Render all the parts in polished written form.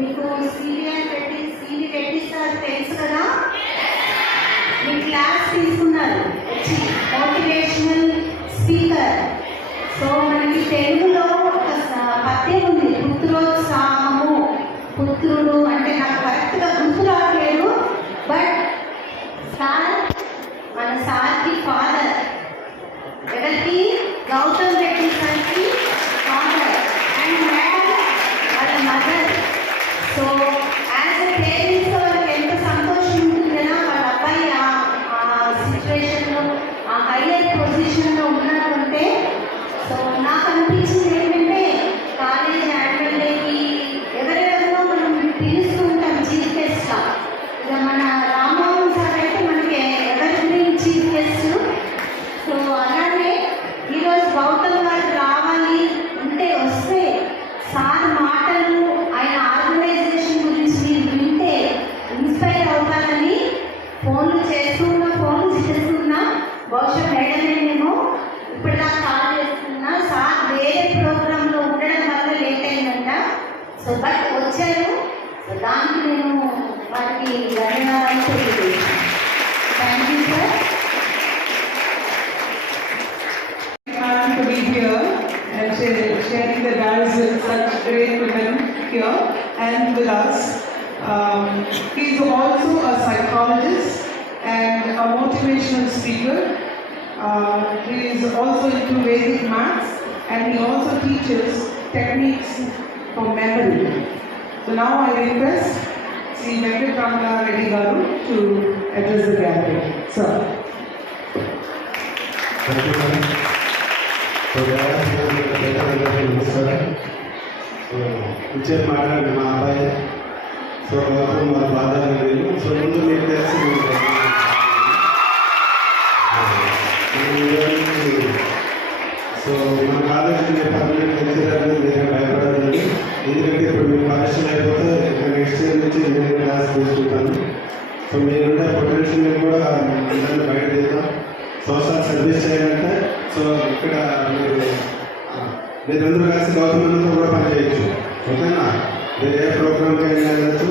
మీకు సీని పెట్టిస్తారు తెలుసు కదా. మీ క్లాస్ తీసుకున్నారు వచ్చి మోటివేషనల్ స్పీకర్. సో మనకి తెలుగులో ఒక పద్యం ఉంది, పుత్రోత్సాహము. పుత్రుడు అంటే నాకు కరెక్ట్గా గుర్తు రావట్లేదు, బట్ సార్ మన సార్కి ఫాదర్, ఎవరికి గౌతమ్ రెడ్డి సార్కి ఫాదర్ అండ్ మేడం వాళ్ళ mother. So as a parents వాళ్ళకి ఎంత సంతోషం ఉంటుంది కదా, వాళ్ళ అబ్బాయి ఆ సిచ్యువేషన్లో ఆ హైయర్ పొజిషన్లో ఉన్నాడు అంటే. సో నాకు అనిపించింది ఏంటంటే కాలేజ్ యాన్యువల్ డేకి ఎవరెవరినో మనం పిలుస్తూ ఉంటాం చీఫ్ గెస్ట్గా. ఇక మన రామ్మోహన్ సార్ అయితే మనకి ఎవరి చీఫ్ గెస్ట్. సో అలానే ఈరోజు గౌతమ్ గారు రావాలి అంటే వస్తే సార్ మాటలు ఆయన ఆర్గనైజేషన్ గురించి మీరు వింటే ఇన్స్పైర్ అవుతారని ఫోన్లు చేస్తున్నా బహుశా మేడమేనేమో ఇప్పటిదాకా కాల్ చేస్తున్నా. సార్ వేరే ప్రోగ్రాంలో ఉండడం వల్ల లేట్ అయిందంట. సో బట్ వచ్చారు. సో దానికి నేను వారికి ధన్యవాదాలు తెలియజేస్తాను. Thank you sir. To be here and sharing the dance with such great women here and with us. He is also a psychologist and a motivational speaker. He is also into Vedic maths and he also teaches techniques for memory. So now I request Sri Venkatramana Reddy Garu to address the gathering. Sir. Thank you, madam. So, ఇచ్చే మాట్లాడండి మా అబ్బాయి. So మా father అనేది so ముందు మీకు తెలిసి so మన కాలేజీ పర్మనెంట్ లెక్చరర్ నేను భయపడదండి. ఎందుకంటే ఇప్పుడు మీరు పరీక్షలు అయిపోతే నెక్స్ట్ ఇయర్ నుంచి నేను క్లాస్ తీసుకుంటాను. సో మీరుండే పొటెన్షియల్ కూడా అందరినీ బయట తీద్దాం. సోషల్ సర్వీస్ చేయాలంటే సో ఇక్కడ మీరందరూ కలిసి గవర్నమెంట్తో కూడా పనిచేయచ్చు. ఓకేనా? మీరు ఏ ప్రోగ్రామ్కి అయినా వెళ్ళచ్చు.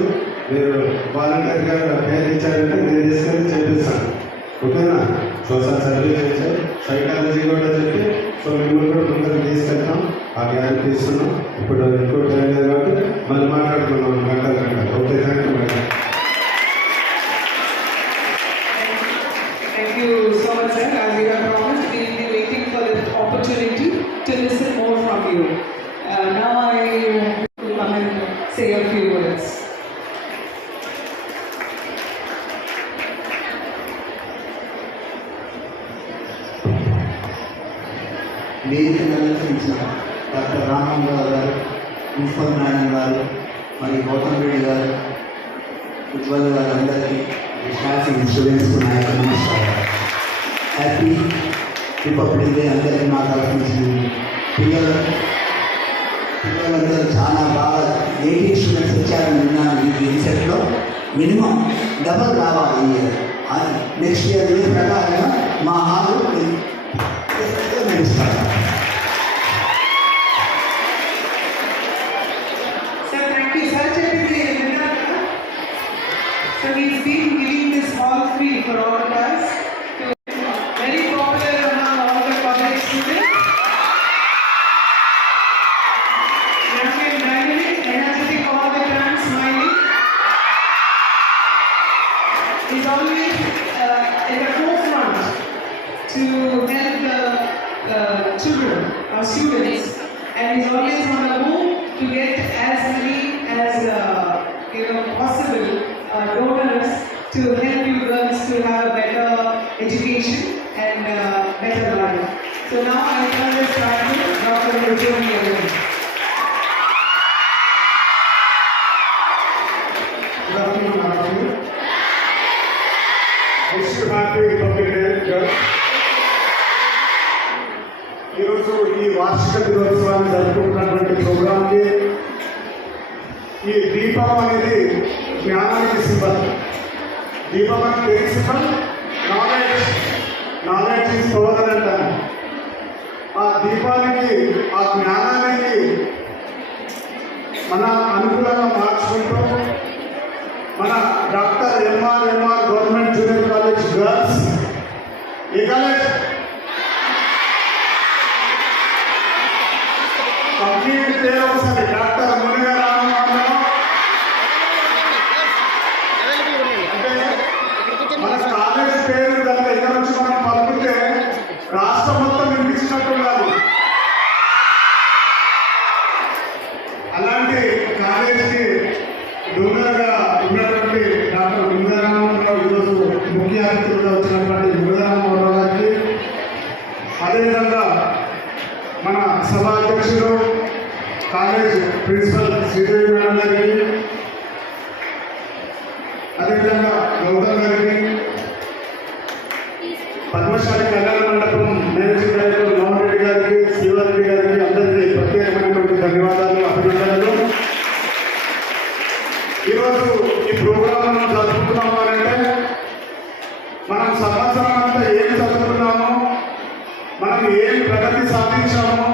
మీరు వాలంటీర్గా పేరు ఇచ్చారంటే నేను తీసుకెళ్ళి చేపిస్తాను. ఓకేనా? సోషల్ సర్వీస్ చేశారు, సైకాలజీ కూడా చెప్పి సో మిమ్మల్ని కూడా ముందరికి తీసుకెళ్తాం. ఆ గ్యారెంటీ ఇస్తున్నాం. ఇప్పుడు ఎక్కువ టైం లేదు కాబట్టి మళ్ళీ మాట్లాడుకున్నాం గంటలు. Okay, thank you madam. Thank you so much, sir. As you have promised, we will be waiting for the opportunity to listen more from you. Now I will come and say a few words. వేదిక నిర్వహించిన doctor Rama Rao గారు, principal madam గారు, మరి గౌతమ్ రెడ్డి గారు, ఉజ్వల్ గారు, అందరికీ staff students నాయకు నమస్కారం. Happy republic day అందరికీ మా తరఫు నుంచి. పిల్లలందరూ చాలా బాగా 18 స్టూడెంట్స్ వచ్చారని విన్నాను. ఈ రీసెట్లో మినిమం డబల్ రావాలి ఈ ఇయర్. నెక్స్ట్ ఇయర్ ఏ ప్రకారంగా మా హాలు నడుస్తారు. Sir, thank you. Sir, so he's been giving this all free for all of us. Very popular among all the college students. Young and dynamic, energetic all the time, smiling. He's always in the forefront to help the children, our students, and he's always on the move to get as many as possible donors to help you girls to have a better education and better life. So now I turn this back to Dr. Rajoni again. Good afternoon, all of you. Wish you happy Republic Day, girls. ఈరోజు ఈ వార్షిక దినోత్సవాన్ని జరుపుకుంటున్నటువంటి ప్రోగ్రాంకి ఈ దీపం అనేది జ్ఞానానికి symbol. దీపం అనేది దేనికి సింబల్? నాలెడ్జ్ ఈజ్ పవర్ అని అంటాను. ఆ దీపానికి, ఆ జ్ఞానానికి మన అనుకూలంగా మార్చుకుంటే ప్రిన్సిపల్ శ్రీదేవి మేడం గారికి, అదేవిధంగా గౌతమ్ గారికి, పద్మశాలి కళ్యాణ మండపం మేనేజింగ్ డైరెక్టర్ మోహన్ రెడ్డి గారికి, శివారెడ్డి గారికి అందరికీ ప్రత్యేకమైనటువంటి ధన్యవాదాలు, అభినందనలు. ఈరోజు ఈ ప్రోగ్రాం మనం జరుపుకుంటున్నాము అంటే మనం సంవత్సరం అంతా ఏం చదువుకున్నాము, మనం ఏం ప్రగతి సాధించాము,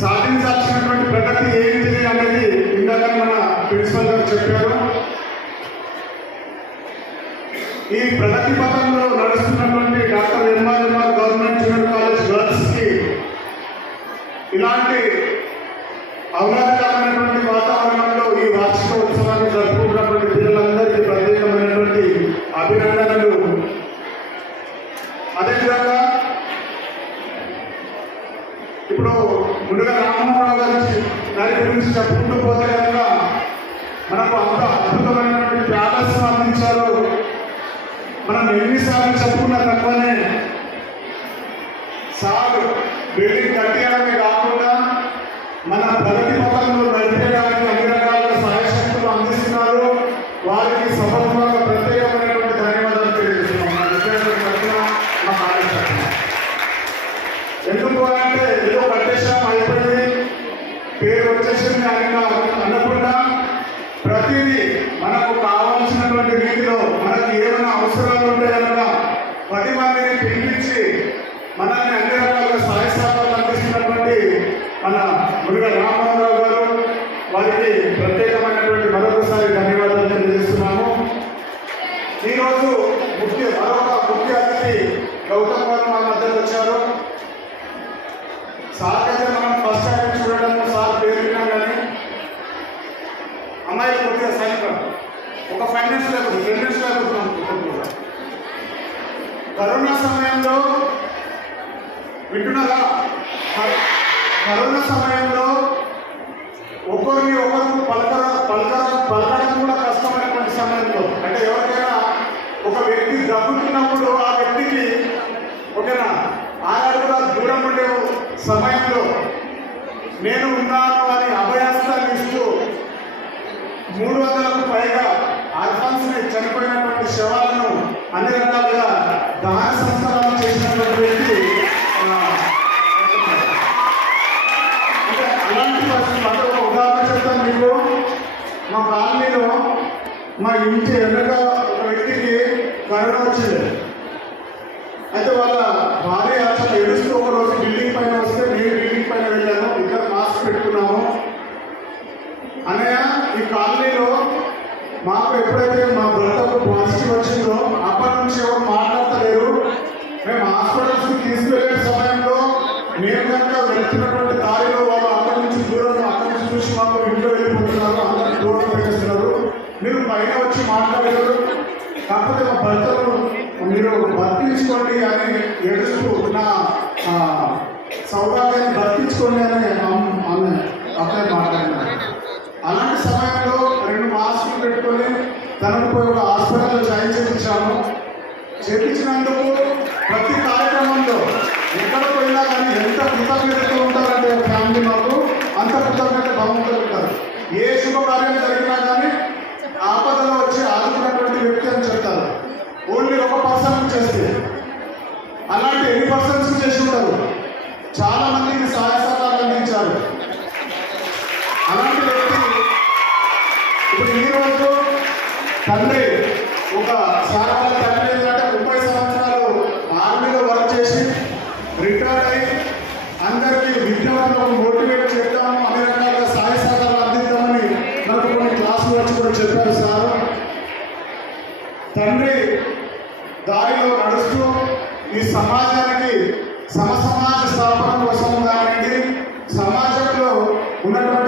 సాధించాల్సినటువంటి ప్రగతి ఏంటి అనేది ఇందాక మన ప్రిన్సిపల్ గారు చెప్పారు. ఈ ప్రగతి పథంలో నడుస్తున్నటువంటి డాక్టర్ ఎంఆర్ఎంఆర్ గవర్నమెంట్ జూనియర్ కాలేజ్ గర్ల్స్కి ఇలాంటి ఆహ్లాదకరమైనటువంటి వాతావరణంలో ఈ వార్షిక ఉత్సవాన్ని జరుపుకున్నటువంటి పిల్లలందరికీ ప్రత్యేకమైనటువంటి అభినందనలు. అదేవిధంగా ఇప్పుడు ముందుగా రామ్మోహన్ గారి గురించి చెప్పుకుంటూ పోతే కనుక మనకు అంత అద్భుతమైనటువంటి ప్యాలెస్ అందించారు. మనం ఎన్నిసార్లు చెప్పుకున్నా తక్కువనే. సార్ బిల్డింగ్ కట్టేయడమే కాకుండా మన ప్రగతి పథకంలో నడిపేయడానికి అన్ని రకాల సహాయశక్తులు అందిస్తున్నారు. వారికి సఫలంగా ప్రత్యేకమైనటువంటి ధన్యవాదాలు తెలియజేస్తున్నాం. మా కార్యక్రమం ఎందుకు అంటే ఏదో కట్టేసాం అయిపోయింది, పేరు వచ్చేసింది అని అనకుండా ప్రతిదీ మనకు కావాల్సినటువంటి రీతిలో మనకి ఏమైనా అవసరాలు ఉంటే కనుక 10 మందిని పిలిపించి మనల్ని అన్ని రకాలుగా సహాయ సహకారాలు అందిస్తున్నటువంటి మన మురుగ రామ్మోహన్ రావు గారు, వారికి ప్రత్యేకమైనటువంటి మరొకసారి ధన్యవాదాలు తెలియజేస్తున్నాము. ఈరోజు మరొక ముఖ్య అతిథి గౌతమ్ గారు మా మధ్యలో వచ్చారు. సార్ అయితే మనం ఫస్ట్ టైం చూడడం, సార్ పేరు విన్నాం కానీ అమ్మాయిలు కొద్దిగా సైనికం ఒక 5 మినిట్స్ లేకపోతే 10 మినిట్స్ లేకపోతున్నాం. కరోనా సమయంలో వింటున్నారా? కరోనా సమయంలో ఒకరిని ఒకరు పలకడం కూడా కష్టమైనటువంటి సమయంలో, అంటే ఎవరికైనా ఒక వ్యక్తి దగ్గుతున్నప్పుడు ఆ వ్యక్తికి ఓకేనా 6 అడుగుల దూరం ఉండే సమయంలో నేను ఉన్నాను అని అభయాస్తాన్ని ఇస్తూ 300కు పైగా ఆర్ఫాన్స్ని చనిపోయినటువంటి శవాలను అన్ని రకాలుగా దహన సంస్కారాలు చేసినటువంటి వ్యక్తి. అంటే అలాంటి పరిస్థితులు అంటే ఒక ఉదాహరణ చెప్తాను మీకు. మా కాలనీలో మా ఇంటి వెనక ఒక వ్యక్తికి కరోనా వచ్చింది. అయితే వాళ్ళ భార్య అసలు ఏడుస్తూ ఒక రోజు బిల్డింగ్ పైన వస్తే నేను బిల్డింగ్ పైన వెళ్ళాను, ఇక్కడ మాస్క్ పెట్టుకున్నాము. అన్నయ్య ఈ కాలనీలో మాకు ఎప్పుడైతే మా భర్తకు పాజిటివ్ వచ్చిందో అప్పటి నుంచి ఎవరు మాట్లాడతలేరు. మేము హాస్పిటల్స్కి తీసుకెళ్లే సమయంలో మేము కనుక వెళ్తున్నటువంటి దారిలో వాళ్ళు అక్కడి నుంచి చూసి మాకు ఇంట్లో వెళ్ళిపోతున్నారు, అందరికీ దూరం పెట్టేస్తున్నారు. మీరు పైన వచ్చి మాట్లాడలేరు, కాకపోతే మా భర్తను మీరు భర్తించుకోండి అని ఏడుస్తూ నా సౌభాగ్యాన్ని భర్తించుకోండి అని ఆమె అక్కడ మాట్లాడినారు. అలాంటి సమయంలో 2 మాస్కులు పెట్టుకొని తనకు పోయి ఒక హాస్పిటల్లో జాయిన్ చేయించాము. చేయించినందుకు ప్రతి కార్యక్రమంలో ఎక్కడ పోయినా కానీ ఎంత కృతజ్ఞతతో ఉంటారంటే ఫ్యామిలీ మాకు అంత కృతజ్ఞత భగవంతులు ఉంటారు. ఏ శుభకార్యం జరిగినా కానీ ఆపదలో వచ్చి ఆదుకున్నటువంటి వ్యక్తి అని చెప్తారు. ఓన్లీ ఒక పర్సన్ చేస్తే అలాంటి ఎన్ని పర్సన్స్ చేసి ఉంటారు. చాలా మందికి సహాయ సహకారాలు అందించారు. అలాంటి వ్యక్తి ఇప్పుడు ఈరోజు తండ్రి ఒక సాధారణ తండ్రి ఏంటంటే 30 సంవత్సరాలు ఆర్మీలో వర్క్ చేసి రిటైర్ అయ్యి అందరికీ విద్యార్థులకు మోటివేట్ చేద్దాము, అన్ని రకాలుగా సహాయ సహకారాలు అందిద్దామని మనకు కొన్ని క్లాసులు వచ్చి కూడా చెప్పారు సార్. తండ్రి దారిలో నడుస్తూ ఈ సమాజానికి సమసమాజ స్థాపన కోసం కానివ్వండి, సమాజంలో ఉన్నటువంటి